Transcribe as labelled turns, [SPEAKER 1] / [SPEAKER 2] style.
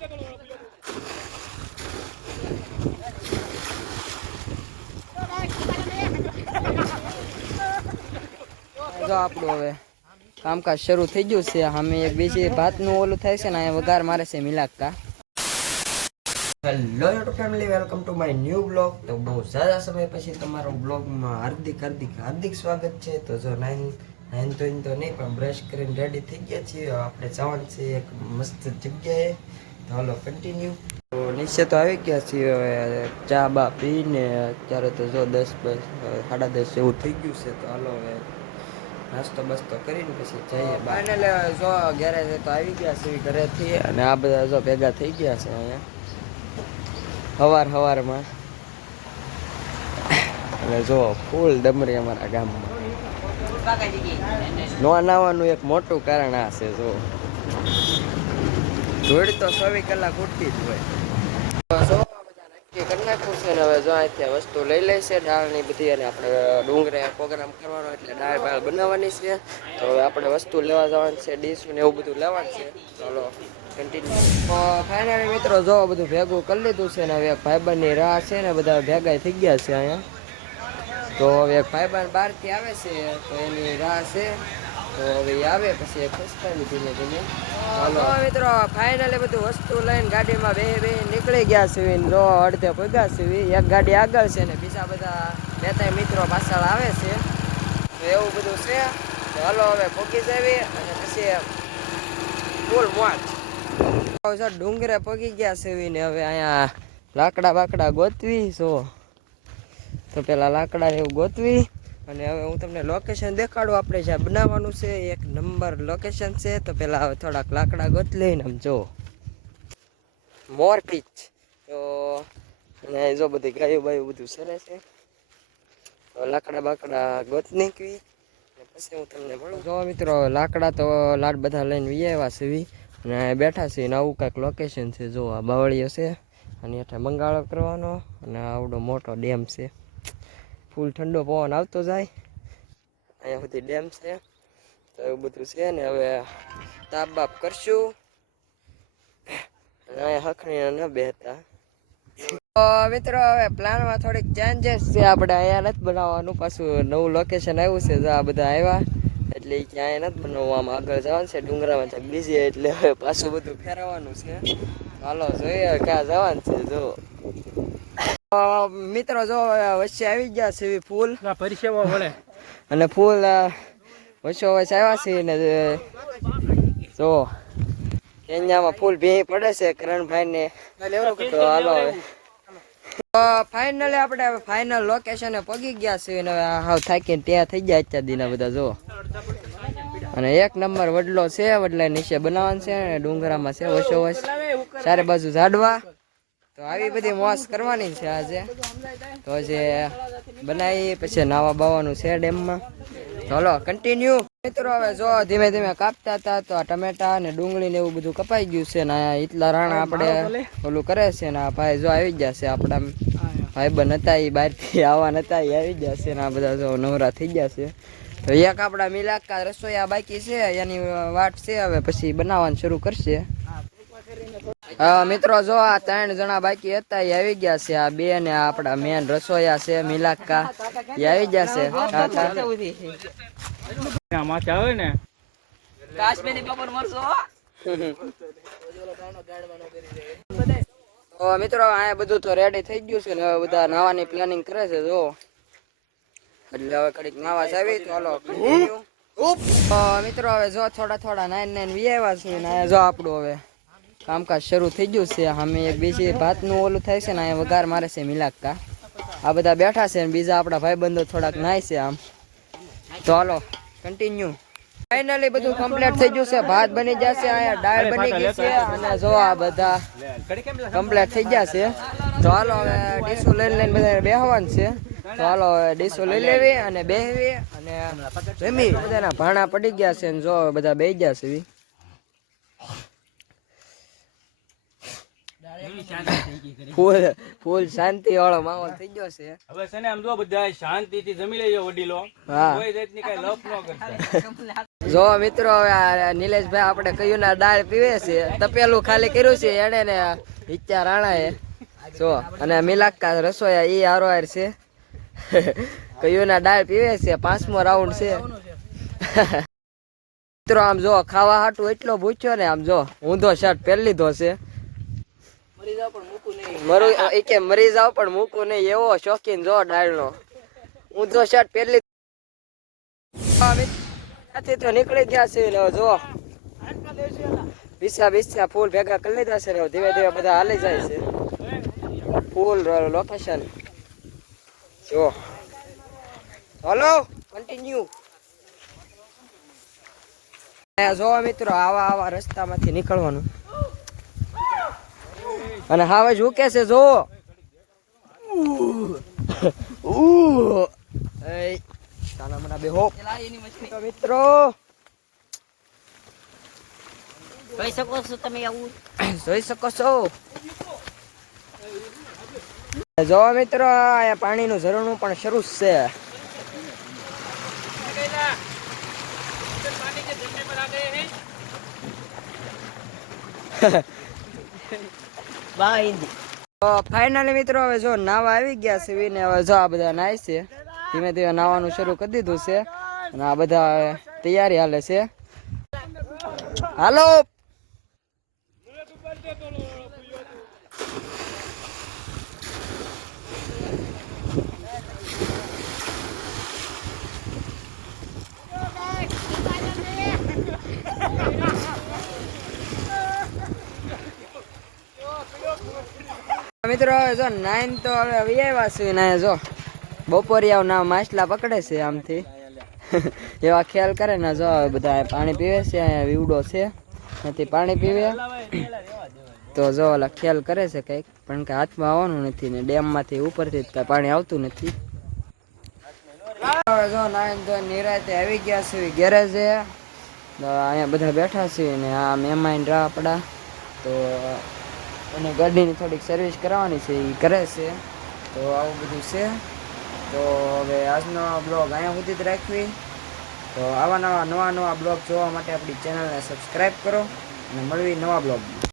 [SPEAKER 1] જો આપણું હવે કામકાજ શરૂ થઈ ગયું છે. અમે એક બીજી ભાતનું ઓલું થાય છે ને, અહીંયા વઘાર મારે છે મિલાકતા hello YouTube family welcome to my new blog તો બહુ સારા સમય પછી તમારો બ્લોગમાં હાર્દિક હાર્દિક હાર્દિક સ્વાગત છે. તો જો નાઈન નાઈન તો તો નહીં, પણ બ્રશ કરીને રેડી થઈ ગયા છીએ. હવે આપણે જવાનું છે એક મસ્ત જગ્યાએ. તો હાલો કન્ટિન્યુ તો નીચે તો આવી ગયા છીએ હવે ચા બા પીને અત્યારે તો જો દસ બસ સાડા દસ એવું થઈ ગયું છે તો હાલો હવે નાસ્તો બસ્તો કરીને પછી જઈએ ફાઇનલ જો ગેરેજ તો આવી ગયા છે ઘરેથી. અને આ બધા જો ભેગા થઈ ગયા છે અહીંયા. હવાર હવારમાં. અને જો ફૂલ ડમરી અમારા ગામમાં. નો નાવાનું એક મોટું કારણ આ છે જો. ધૂળ તો ચોવીસ કલાક ઉઠતી જ હોય. તો નક્કી કરી નાખ્યું છે ને હવે જો અહીંથી વસ્તુ લઈ લઈશે દાળની બધી અને આપણે ડુંગરે પ્રોગ્રામ કરવાનો એટલે દાળ બાળ બનાવવાની છે. તો હવે આપણે વસ્તુ લેવા જવાની છે ડીશ ને એવું બધું લેવાનું છે. ચાલો કન્ટિન્યુ ફાઇનલી મિત્રો જો બધું ભેગું કરી લીધું છે ને હવે ભાઈબંધની રાહ છે ને બધા ભેગા થઈ ગયા છે અહીંયા. તો હવે એક ભાઈબંધ બહારથી આવે છે તો એની રાહ છે. તો હવે આવે પછી ખસકાવી ધીમે ધીમે. ચાલો મિત્રો ફાઇનલી બધું વસ્તુ લઈને ગાડીમાં બે બે નીકળી ગયા છે જો અડધે પગ્યા છે એક ગાડી આગળ છે ને બીજા બધા બે ત્રણ મિત્રો પાછળ આવે છે. તો એવું બધું છે. તો હાલો હવે પોગી જાવી અને પછી ફૂલ મોજ. ડુંગરે પગી ગયા છે ને હવે અહીંયા લાકડા બાકડા ગોતવી. જો તો પેલા લાકડા એવું ગોતવી. અને હવે હું તમને લોકેશન દેખાડું. આપણે જ્યાં બનાવવાનું છે, એક નંબર લોકેશન છે. તો પેલા હવે થોડાક લાકડા ગોત લઈને આમ જો મોર પીચ તો અને જો બધી ગાયો બાયું બધું સરે છે. તો લાકડા બાકડા ગોત નીકળી પછી હું તમને મળું. જો મિત્રો, લાકડા તો લાડ બધા લઈને વિયાવા છે અને બેઠા છે ને આવું કાંઈક લોકેશન છે. જો આ બાવળીઓ છે. અને હેઠે મંગાળો કરવાનો. અને આવડો મોટો ડેમ છે. ફૂલ ઠંડો પવન આવતો જાય. અહીંયા સુધી ડેમ છે. તો એવું બધું છે ને હવે તાપ બાપ કરશું. અહીંયા હખણી ન બેહતા. મિત્રો હવે પ્લાનમાં થોડીક ચેન્જીસ છે. આપણે અહીંયા નથી બનાવવાનું. પાછું નવું લોકેશન આવ્યું છે. આ બધા આવ્યા. એટલે ક્યાંય નથી બનાવવામાં આગળ જવાનું છે. ડુંગરામાં ક્યાંક બીજી એટલે હવે પાછું બધું ફેરવવાનું છે. હાલો, જોઈએ ક્યાં જવાનું છે. જો. મિત્રો જો વચ્ચે આવી ગયા છે ફૂલ.
[SPEAKER 2] પરિસેવા વળે.
[SPEAKER 1] અને ફૂલ વચ્ચે વચ્ચે આવ્યા છે ને જો કેન્યામાં ફૂલ ભી પડે છે કરણભાઈ ને તો હાલો ફાઇનલી આપણે હવે ફાઇનલ લોકેશને પગી ગયા છે ને હવે થાકીને ત્યાં થઈ ગયા અત્યાર દીના બધા જો. અને એક નંબર વડલો છે વડલા નીચે બનાવવાનું છે ડુંગરામાં છે વસો વચ ચારે બાજુ ઝાડવા. તો આવી બધી મોસ કરવાની છે આજે. તો જે બનાવી પછી નાવા બાવાનું છે ડેમમાં. ચલો કન્ટિન્યુ મિત્રો હવે જો ધીમે ધીમે કાપતા હતા તો આ ટમેટા ને ડુંગળી ને એવું બધું કપાઈ ગયું છે ને આ ઈટલા રાણા આપણે ઓલું કરે છે ને આ ભાઈ જો આવી ગયા છે આપણા ભાઈ બન હતા એ બહારથી આવવા નતા એ આવી ગયા છે ને આ બધા જો નવરા થઈ ગયા છે. તો એક આપણા મિલાકા રસોઈયા બાકી છે એની વાટ છે હવે પછી બનાવવાનું શરૂ કરશે. મિત્રો જો આ ત્રણ જણા બાકી હતા એ આવી ગયા છે. આ બે ને આપડા મેન રસોઈયા છે મિલાકા એ આવી ગયા છે.
[SPEAKER 2] આવે ને?
[SPEAKER 1] મિત્રો અહીંયા બધું તો રેડી થઈ ગયું છે ને હવે બધા નાવાની પ્લાનિંગ કરે છે જો એટલે હવે કડીક નાવા જાવી તો હાલો મિત્રો હવે જો થોડા થોડા નાઈન નાઈન વી આવ્યા છે ને જો આપણું હવે. કામકાજ શરૂ થઈ ગયું છે. અમે એક બીજી ભાતનું ઓલું થાય છે ને અહીંયા વઘાર મારે છે મિલાકતા આ બધા બેઠા છે ને બીજા આપણા ભાઈબંધો થોડાક નાય છે આમ. તો હાલો કન્ટિન્યુ ફાઇનલી બધું કમ્પ્લીટ થઈ ગયું છે. ભાત બની જશે અહીંયા દાળ બની ગઈ છે અને જો આ બધા કમ્પ્લીટ થઈ ગયા છે. તો હાલો હવે ડીશો લઈને લઈને બધા બેહવાનું છે. તો હાલો હવે ડીશો લઈ લેવી અને બેહવી અને જમી બધાના ભાણા પડી ગયા છે ને જો બધા બેહી ગયા છે. ફૂલ ફૂલ શાંતિ વાળો માહોલ થઈ ગયો છે.
[SPEAKER 2] હવે છે ને આમ જો બધા શાંતિથી જમી લેજો વડીલો. કોઈ જાતની કઈ લપ ન કરતા.
[SPEAKER 1] જો મિત્રો હવે આ નિલેશભાઈ આપણે કયું ના દાળ પીવે છે. તપેલું ખાલી કર્યું છે એને ને વિચાર રાણા જો અને મિલાક્કા રસોયા ઈ હારો હાર છે. કયું ના દાળ પીવે છે પાંચમો રાઉન્ડ છે. મિત્રો આમ જો ખાવા હાટું એટલો ભૂછ્યો ને આમ જો ઊંધો શર્ટ પહેરી લીધો છે. મરું જાવ પણ મૂકું નહીં એવો શોખીન જો દાળનો ઊંધો શર્ટ પહેરી લીધો હા, ત્યાંથી તો નીકળી ગયા છે ને જો વિસા વિસા ફૂલ ભેગા કરી લીધા છે ને ધીમે ધીમે બધા હાલી જાય છે. ફૂલ લોકેશન જો હલો કન્ટિન્યુ જો મિત્રો આવા આવા રસ્તામાંથી નીકળવાનું. અને હવે કે છે જો બેહો. મિત્રો
[SPEAKER 3] કહી શકો છો તમે આવું?
[SPEAKER 1] જોઈ શકો છો. જો મિત્રો પાણીનું ઝરણું પણ શરૂ છે.
[SPEAKER 3] બાય
[SPEAKER 1] ફાઇનલી મિત્રો હવે જો નાવા આવી ગયા છે ને હવે જો આ બધા નાય છે. ધીમે ધીમે નાવાનું શરૂ કરી દીધું છે. અને આ બધા તૈયારી હાલે છે. હાલો! મિત્રો હવે જો નાઈન તો હવે આવી આવ્યા છું ને જો બપોરિયાઓ ના માછલા પકડે છે આમથી. એવા ખ્યાલ કરે ને જો બધા પાણી પીવે છે, અહીંયા વીવડો છે નથી પાણી પીવે. તો જો ઓલા ખ્યાલ કરે છે કંઈક, પણ કે હાથમાં આવવાનું નથી ને ડેમમાંથી ઉપરથી જ કાંઈ પાણી આવતું નથી. જો નાઈન તો નિરાતે આવી ગયા છે ગેરેજે. તો અહીંયા બધા બેઠા છે ને આ મહેમાન રા આપણા તો અને ગાડીની થોડીક સર્વિસ કરાવવાની છે એ કરે છે. તો આવું બધું છે. તો હવે આજનો બ્લોગ અહીંયા સુધી જ રાખવી તો આવા નવા નવા નવા બ્લોગ જોવા માટે આપણી ચેનલને સબસ્ક્રાઈબ કરો. અને મળવી નવા બ્લોગમાં